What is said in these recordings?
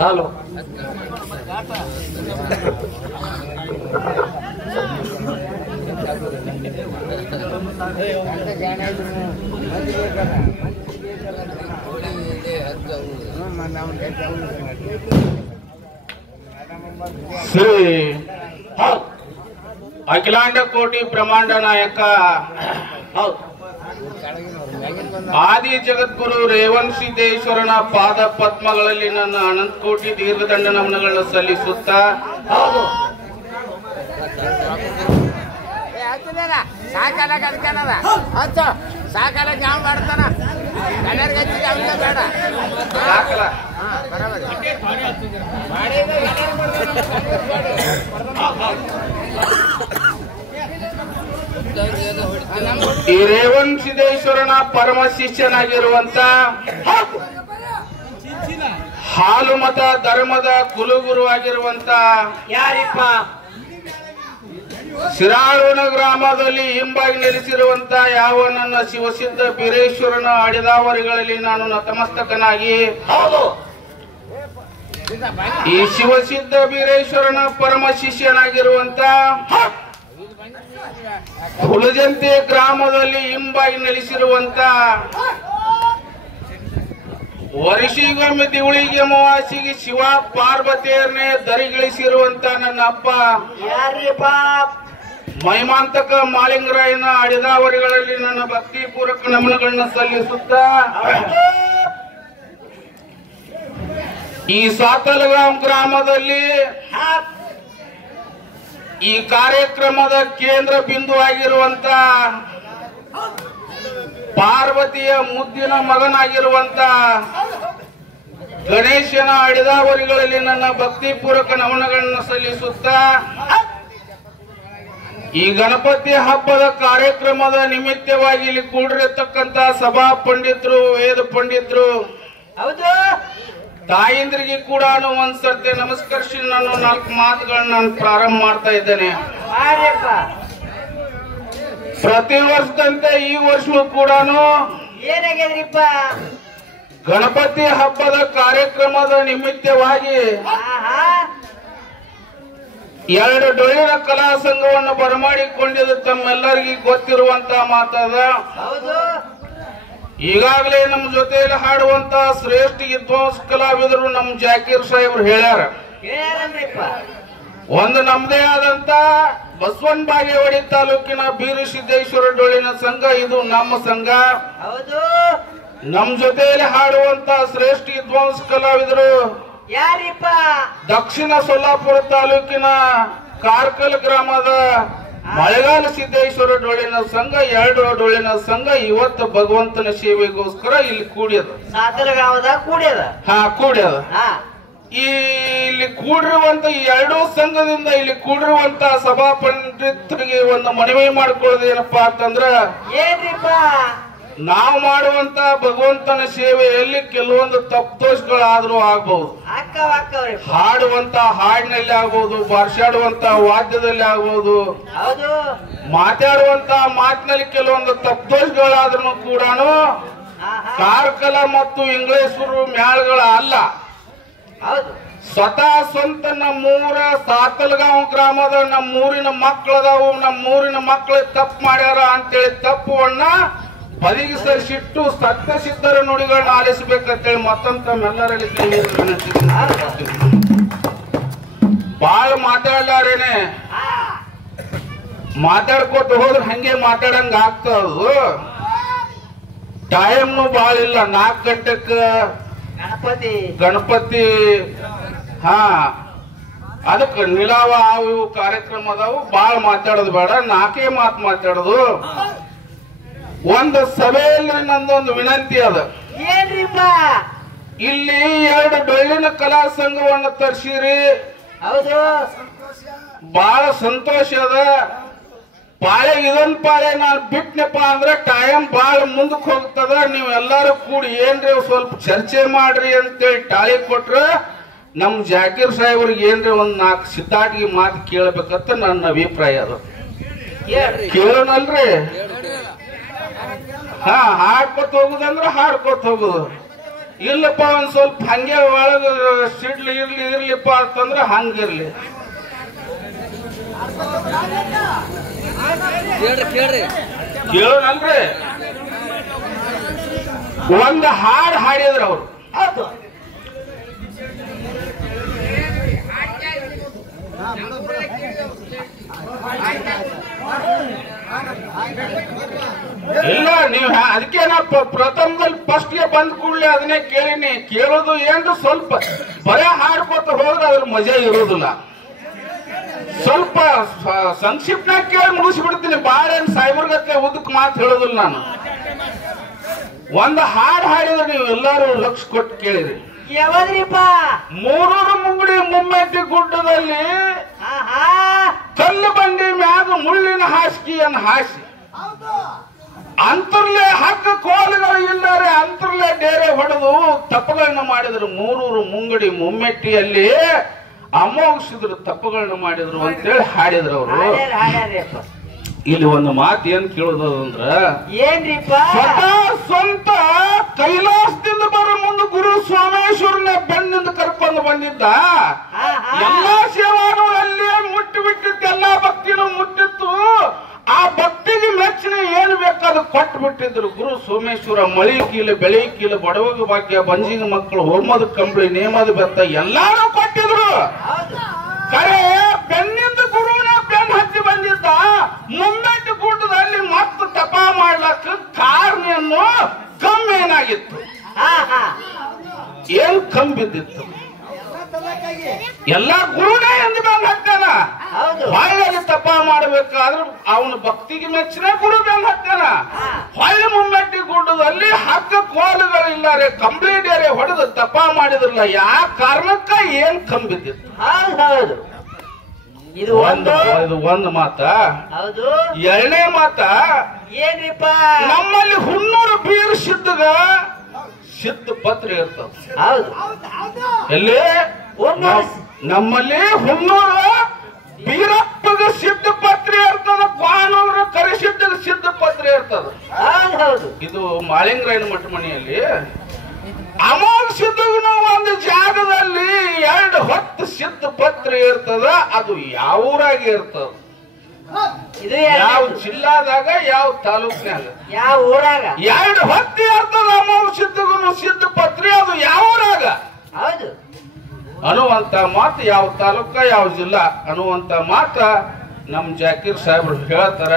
Hello Shri ಅಖಿಲಾಂಡ ಕೋಟಿ ಬ್ರಹ್ಮಾಂಡ ನಾಯಕ ಆದಿ ಜಗದ್ಗುರು ರೇವಣ್ ಸಿದ್ದೇಶ್ವರನ ಪಾದ ಪದ್ಮಗಳಲ್ಲಿ ನನ್ನ ಅನಂತ ಕೋಟಿ ದೀರ್ಘದಂಡ ನಮನಗಳನ್ನು ಸಲ್ಲಿಸುತ್ತಾ ಸಾಕಾಲ ಕಲ್ಕನದ ಹಚ್ಚ ಸಾಕಾಲ ಯಾವ ಮಾಡ್ತಾನ ಎಲ್ಲರಿಗೂ ಹಚ್ಚಿದ ಅವನಿಗೆ ಬೇಡ ಸಾಕಲ ಈ ರೇವಣ್ ಸಿದ್ದೇಶ್ವರನ ಪರಮ ಶಿಷ್ಯನಾಗಿರುವಂತ ಹಾಲು ಮತ ಧರ್ಮದ ಕುಲಗುರು ಆಗಿರುವಂತ ಯಾರಿಪ್ಪ ಶಿರಾಳೋಣ ಗ್ರಾಮದಲ್ಲಿ ಹಿಂಬಾಗಿ ನೆಲೆಸಿರುವಂತ ಯಾವ ನನ್ನ ಶಿವಸಿದ್ಧ ಬೀರೇಶ್ವರನ ಅಡಿದಾವರಿಗಳಲ್ಲಿ ನಾನು ನತಮಸ್ತಕನಾಗಿ ಈ ಶಿವಸಿದ್ಧ ಬೀರೇಶ್ವರನ ಪರಮ ಶಿಷ್ಯನಾಗಿರುವಂತ ಹುಲಜಂತೆ ಗ್ರಾಮದಲ್ಲಿ ಹಿಂಬಾಗಿ ನೆಲೆಸಿರುವಂತ ವರ್ಷಿಗೊಮ್ಮೆ ದಿವಳಿಗೆ ಅಮಾವಾಸ್ಯೆಗೆ ಶಿವ ಪಾರ್ವತಿಯರನ್ನೇ ದರಿಗಳಿಸಿರುವಂತ ನನ್ನ ಅಪ್ಪ ಯಾರಿಪ್ಪ ಮೈಮಾಂತಕ ಮಾಳಿಂಗರಾಯನ ಅಡಿದಾವರಿಗಳಲ್ಲಿ ನನ್ನ ಭಕ್ತಿ ಪೂರ್ವಕ ನಮನಗಳನ್ನು ಸಲ್ಲಿಸುತ್ತಾ ಈ ಸಾತಲಗಾಂವ್ ಗ್ರಾಮದಲ್ಲಿ ಈ ಕಾರ್ಯಕ್ರಮದ ಕೇಂದ್ರ ಬಿಂದು ಆಗಿರುವಂತ ಪಾರ್ವತಿಯ ಮುದ್ದಿನ ಮಗನಾಗಿರುವಂತ ಗಣೇಶನ ಅಡಿದಾವರಿಗಳಲ್ಲಿ ನನ್ನ ಭಕ್ತಿ ಪೂರ್ವಕ ನಮನಗಳನ್ನು ಸಲ್ಲಿಸುತ್ತಾ ಈ ಗಣಪತಿ ಹಬ್ಬದ ಕಾರ್ಯಕ್ರಮದ ನಿಮಿತ್ತವಾಗಿ ಇಲ್ಲಿ ಕೂಡಿರತಕ್ಕಂತ ಸಭಾ ಪಂಡಿತರು ವೇದ ಪಂಡಿತರು ಹೌದು ತಾಯಿಂದ್ರಿಗೆ ಕೂಡ ಒಂದ್ಸರ್ತಿ ನಮಸ್ಕರಿಸಿ ನಾನು 4 ಮಾತುಗಳನ್ನ ನಾನು ಪ್ರಾರಂಭ ಮಾಡ್ತಾ ಇದ್ದೇನೆ. ಪ್ರತಿ ವರ್ಷದಂತೆ ಈ ವರ್ಷವೂ ಕೂಡ ಏನಾಗ್ಯದ್ರಿಪ್ಪ ಗಣಪತಿ ಹಬ್ಬದ ಕಾರ್ಯಕ್ರಮದ ನಿಮಿತ್ತವಾಗಿ 2 ಡೊಳ್ಳಿನ ಕಲಾ ಸಂಘವನ್ನು ಬರಮಾಡಿಕೊಂಡಿದ್ದು ತಮ್ಮೆಲ್ಲರಿಗೂ ಗೊತ್ತಿರುವಂತ ಮಾತದ. ಈಗಾಗಲೇ ನಮ್ಮ ಜೊತೆಯಲ್ಲಿ ಹಾಡುವಂತ ಶ್ರೇಷ್ಠ ವಿದ್ವಾಂಸ ಕಲಾವಿದರು ನಮ್ಮ ಜಾಕೀರ್ ಸಾಹೇಬ್ರು ಹೇಳ್ಯಾರ. ಒಂದು ನಮ್ಮದೇ ಆದಂತ ಬಸವನ ಬಾಗೇವಾಡಿ ತಾಲೂಕಿನ ಬೀರಸಿದ್ದೇಶ್ವರ ಡೊಳ್ಳಿನ ಸಂಘ, ಇದು ನಮ್ಮ ಸಂಘ. ನಮ್ಮ ಜೊತೆಯಲ್ಲಿ ಹಾಡುವಂತ ಶ್ರೇಷ್ಠ ವಿದ್ವಾಂಸ ಕಲಾವಿದರು ಯಾರಿಪ್ಪ ದಕ್ಷಿಣ ಸೊಲ್ಲಾಪುರ ತಾಲೂಕಿನ ಕಾರ್ಕಲ್ ಗ್ರಾಮದ ಮಳೆಗಾಲ ಸಿದ್ದೇಶ್ವರ ಡೊಳ್ಳಿನ ಸಂಘ. 2 ಡೊಳ್ಳಿನ ಸಂಘ ಇವತ್ತು ಭಗವಂತನ ಸೇವೆಗೋಸ್ಕರ ಇಲ್ಲಿ ಕೂಡ್ಯದ. ಕೂಡ್ಯದ. ಇಲ್ಲಿ ಕೂಡಿರುವಂತ ಈ 2 ಸಂಘದಿಂದ ಇಲ್ಲಿ ಕೂಡಿರುವಂತ ಸಭಾ ಪಂಡಿತರಿಗೆ ಒಂದು ಮನವಿ ಮಾಡ್ಕೊಳ್ಳೋದೇನಪ್ಪಾ ಅಂತಂದ್ರ, ನಾವು ಮಾಡುವಂತ ಭಗವಂತನ ಸೇವೆಯಲ್ಲಿ ಕೆಲವೊಂದು ತಪ್ಪದೋಷಗಳಾದ್ರೂ ಆಗ್ಬಹುದು. ಹಾಡುವಂತ ಹಾಡಿನಲ್ಲಿ ಆಗ್ಬಹುದು, ಬಾರ್ಸಾಡುವಂತ ವಾದ್ಯದಲ್ಲಿ ಆಗ್ಬಹುದು, ಮಾತಾಡುವಂತ ಮಾತಿನಲ್ಲಿ ಕೆಲವೊಂದು ತಪ್ಪದೋಷಗಳಾದ್ರೂ ಕೂಡ ಕಾರ್ಕಲ ಮತ್ತು ಇಂಗ್ಲೇಶ್ವರು ಮ್ಯಾಳ್ಗಳ ಅಲ್ಲ. ಸ್ವತಃ ಸ್ವಂತ ನಮ್ಮೂರ ಸಾತಲಗಾಂವ್ ಗ್ರಾಮದ ನಮ್ಮೂರಿನ ಮಕ್ಕಳದಾವು, ನಮ್ಮೂರಿನ ಮಕ್ಕಳು ತಪ್ಪು ಮಾಡ್ಯಾರ ಅಂತೇಳಿ ತಪ್ಪುವನ್ನ ಬದಿಗಿಸರಿಸಿಟ್ಟು ಸತ್ಯಸಿದ್ಧರ ನುಡಿಗಳನ್ನ ಆಲಿಸಬೇಕಂತೇಳಿ ಮತ್ತೊಂದು ತಮ್ಮೆಲ್ಲರಲ್ಲಿ ಬಾಳ ಮಾತಾಡ್ಲಾರೇನೆ, ಮಾತಾಡ್ಕೊಟ್ಟು ಹೋದ್ರೆ ಹಂಗೆ ಮಾತಾಡಂಗ ಆಗ್ತದು. ಟೈಮ್ನು ಬಾಳ ಇಲ್ಲ, 4 ಗಂಟೆಗೆ ಗಣಪತಿ. ಅದಕ್ಕೆ ನಿಲಾವ ಅವು ಇವು ಕಾರ್ಯಕ್ರಮ ಅದಾವು. ಬಾಳ ಮಾತಾಡೋದು ಬೇಡ, 4 ಮಾತು ಮಾತಾಡೋದು. ಒಂದು ಸಭೆಯಲ್ಲಿ ನಂದೊಂದು ವಿನಂತಿ ಅದ. ಇಲ್ಲಿ 2 ಡೊಳ್ಳಿನ ಕಲಾ ಸಂಘವನ್ನು ತರಿಸಿರಿ, ಬಹಳ ಸಂತೋಷ ಅದ. ಪಾಳೆ ಇದೊಂದು ಪಾಳೆ ನಾನು ಬಿಟ್ನಪ್ಪ ಅಂದ್ರೆ ಟೈಮ್ ಬಾಳ ಮುಂದಕ್ಕೆ ಹೋಗ್ತದ. ನೀವು ಎಲ್ಲಾರು ಕೂಡಿ ಏನ್ರಿ ಸ್ವಲ್ಪ ಚರ್ಚೆ ಮಾಡ್ರಿ ಅಂತೇಳಿ ಟಾಳಿ ಕೊಟ್ರ ನಮ್ ಜಾಕೀರ್ ಸಾಹೇಬ್ರಿಗೆ ಏನ್ರಿ ಒಂದ್ 4 ಸಿದ್ದಾಟಿಗೆ ಮಾತು ಕೇಳಬೇಕಂತ ನನ್ನ ಅಭಿಪ್ರಾಯ ಅದು. ಕೇಳೋಣಲ್ರಿ ಹಾ ಹಾಡ್ಕೊತ ಹೋಗುದಂದ್ರ ಹಾಡ್ಕೊತ ಹೋಗುದು ಇಲ್ಲಪ್ಪ ಒಂದ್ ಸ್ವಲ್ಪ ಹಂಗೆ ಒಳಗ ಸಿಡ್ಲಿ ಇರ್ಲಿಪ್ಪ ಅಂತಂದ್ರ ಹಂಗಿರ್ಲಿ ಕೇಳೋಣಲ್ರಿ ಒಂದ್ ಹಾಡ್ ಹಾಡಿದ್ರ ಅವ್ರು ಇಲ್ಲ ನೀವು ಅದಕ್ಕೆ ನಾ ಪ್ರಥಮದಲ್ಲಿ ಫಸ್ಟ್ ಗೆ ಬಂದ್ ಕೂಡಲೇ ಅದನ್ನೇ ಕೇಳಿನಿ ಕೇಳೋದು ಏನ್ರ ಸ್ವಲ್ಪ ಬರೇ ಹಾಡ್ಕೊತ ಹೋದ್ರೆ ಅದ್ರ ಮಜಾ ಇರೋದಿಲ್ಲ ಸ್ವಲ್ಪ ಸಂಕ್ಷಿಪ್ತ ಕೇಳಿ ಮುಗಿಸ್ಬಿಡ್ತೀನಿ ಬಾಳ ಏನ್ ಸಾಯ್ಬರ್ಗತ್ತೆ ಉದಕ್ ಮಾತು ಹೇಳೋದಿಲ್ಲ ನಾನು ಒಂದು ಹಾಡು ಹಾಡಿದ್ರೆ ನೀವು ಎಲ್ಲಾರು ಲಕ್ಷ ಕೊಟ್ಟು ಕೇಳಿರಿ ಯಾವಾಗ್ರಿಪ್ಪ ಮೂರೂರು ಮುಂಗುಡಿ ಮುಮ್ಮೆಟ್ಟಿ ಗುಡ್ಡದಲ್ಲಿ ಕಲ್ಲು ಬಂಡಿ ಮ್ಯಾಗ ಮುಳ್ಳಿನ ಹಾಸಿಗೆಯನ್ನು ಹಾಸಿ ಅಂತರ್ಲೆ ಹಗ್ಗ ಕೋಲುಗಳು ಇಲ್ಲರೆ ಅಂತರ್ಲೆ ಡೇರೆ ಹೊಡೆದು ತಪ್ಪುಗಳನ್ನ ಮಾಡಿದ್ರು ಮೂರೂರು ಮುಂಗುಡಿ ಮುಮ್ಮೆಟ್ಟಿಯಲ್ಲಿ ಅಮೋಘಿಸಿದ್ರು ತಪ್ಪುಗಳನ್ನ ಮಾಡಿದ್ರು ಅಂತೇಳಿ ಹಾಡಿದ್ರು ಅವರು ಇಲ್ಲಿ ಒಂದು ಮಾತು ಏನ್ ಕೇಳೋದು ಅಂದ್ರ ಏನ್ರಿಪ್ಪ ಸ್ವಂತ ಕೈಲಾಸದಿಂದ ಬರೋ ಮುಂದೆ ಗುರು ಸೋಮೇಶ್ವರನ ಬೆನ್ನಿಂದ ಕರ್ಕೊಂಡು ಬಂದಿದ್ದ ಎಲ್ಲಾ ಸೇವಾನುಗಳಲ್ಲಿ ಮುಟ್ಟಿ ಬಿಟ್ಟಿತ್ತು ಎಲ್ಲಾ ಭಕ್ತಿನೂ ಮುಟ್ಟಿತ್ತು ಆ ಭಕ್ತಿಗೆ ಮೆಚ್ಚಿನ ಏನು ಬೇಕಾದ್ರೂ ಕೊಟ್ಟು ಬಿಟ್ಟಿದ್ರು ಗುರು ಸೋಮೇಶ್ವರ ಮಳಿ ಕೀಲು ಬೆಳಿ ಕೀಲು ಬಡವಗ ಭಾಗ್ಯ ಬಂಜಿಗೆ ಮಕ್ಕಳು ಹೋಮದ ಕಂಬಳಿ ನೇಮದ ಬೆತ್ತ ಎಲ್ಲಾರು ಕೊಟ್ಟಿದ್ರು ಕರೆ ಬೆನ್ನಿಂದ ಗುರುವಿನ ಬೆನ್ನು ಹಚ್ಚಿ ಬಂದಿದ್ದ ಮುಮ್ಮೆಟ್ಟು ಗುಡ್ಡದಲ್ಲಿ ಮತ್ತೆ ತಪ ಮಾಡ್ಲಕ್ಕ ಕಾರಣವನ್ನು ಕಮ್ಮಿ ಏನಾಗಿತ್ತು ಏನ್ ಕಮ್ಮಿ ಬಿದ್ದಿತ್ತು ಎಲ್ಲಾ ಗುರುನೇ ಎಂದು ಬೆನ್ನು ಹತ್ತಾನ ಹೊಳ್ಳಿ ತಪ ಮಾಡ್ಬೇಕಾದ್ರೂ ಅವನ ಭಕ್ತಿಗೆ ಮೆಚ್ಚಿನ ಗುರು ಬೆನ್ನು ಹತ್ತಾನ ಹೊಳ್ಳಿ ಮುಮ್ಮೆಟ್ಟಿ ಗುಡ್ಡದಲ್ಲಿ ಹಗ್ಗ ಕೋಲುಗಳು ಇಲ್ಲಾರೆ ಕಂಬಳಿ ಡೇರೆ ಹೊಡೆದು ತಪ ಮಾಡಿದ್ರಲ್ಲ ಯಾವ ಕಾರಣಕ್ಕ ಏನ್ ಕಮ್ಮಿ ಬಿದ್ದಿತ್ತು ಹೌದು ಇದು ಒಂದು ಮಾತ ಹೌದು ಎರಡನೇ ಮಾತ ಏನ್ರಿಪ್ಪ ನಮ್ಮಲ್ಲಿ ಹುನ್ನೂರು ಬೀರ್ ಸಿದ್ಧಗ ಸಿದ್ಧ ಪತ್ರ ಇರ್ತದ ಹೌದು ಎಲ್ಲಿ ನಮ್ಮಲ್ಲಿ ಹುನ್ನೂರು ಬೀರಪ್ಪಗ ಸಿದ್ಧ ಪತ್ರ ಇರ್ತದ ಕ್ವಾನೂರು ಕರಿಸಿದ್ಧಗ ಸಿದ್ಧ ಪತ್ರ ಇರ್ತದ ಹೌದು ಇದು ಮಾಳಿಂಗರಾಯನ ಮಠ ಮನೆಯಲ್ಲಿ ಅಮೋಘ ಸಿದ್ಧಗನ ಒಂದು ಜಾಗದಲ್ಲಿ 2 ಹೊತ್ತು ಸಿದ್ಧ ಪತ್ರ ಇರ್ತದ ಅದು ಯಾವ ಊರಾಗ ಇರ್ತದ ಇದು ಯಾವ ಜಿಲ್ಲಾದಾಗ ಯಾವ ತಾಲೂಕಿನಾಗ ಯಾವ ಊರಾಗ 2 ಹೊತ್ತು ಇರ್ತದ ಅಮೋಘ ಸಿದ್ಧಗನು ಸಿದ್ಧ ಪತ್ರಿ ಅದು ಯಾವ ಊರಾಗ ಹೌದು ಅನ್ನುವಂತ ಮಾತು ಯಾವ ತಾಲೂಕ ಯಾವ ಜಿಲ್ಲಾ ಅನ್ನುವಂತ ಮಾತ ನಮ್ ಜಾಕೀರ್ ಸಾಹೇಬ್ರು ಹೇಳ್ತಾರ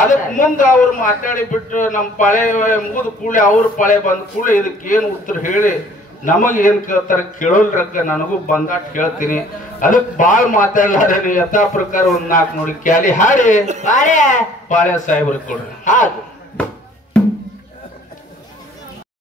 ಅದಕ್ ಮುಂದೆ ಅವ್ರು ಮಾತಾಡಿ ಬಿಟ್ಟು ನಮ್ ಪಾಳೆ ಮುಗಿದ ಕೂಡಲೇ ಅವ್ರ ಪಾಳೆ ಬಂದ ಕೂಡಲೇ ಇದಕ್ಕೆ ಏನ್ ಉತ್ತರ ಹೇಳಿ ನಮಗ್ ಏನ್ ಕೇಳ್ತಾರ ಕೇಳೋಲ್ರಕ್ಕ ನನಗೂ ಬಂದಾಟ್ ಕೇಳ್ತೀನಿ ಅದಕ್ ಬಾಳ್ ಮಾತಾಡ್ಲಾರ ಯಥಾ ಪ್ರಕಾರ ಒಂದ್ 4 ನೋಡಿ ಕ್ಯಾಲಿ ಹಾಡಿ ಪಾಳೆ ಸಾಹೇಬ್ರಿಗೆ ಕೊಡ್ರಿ ಹೌದು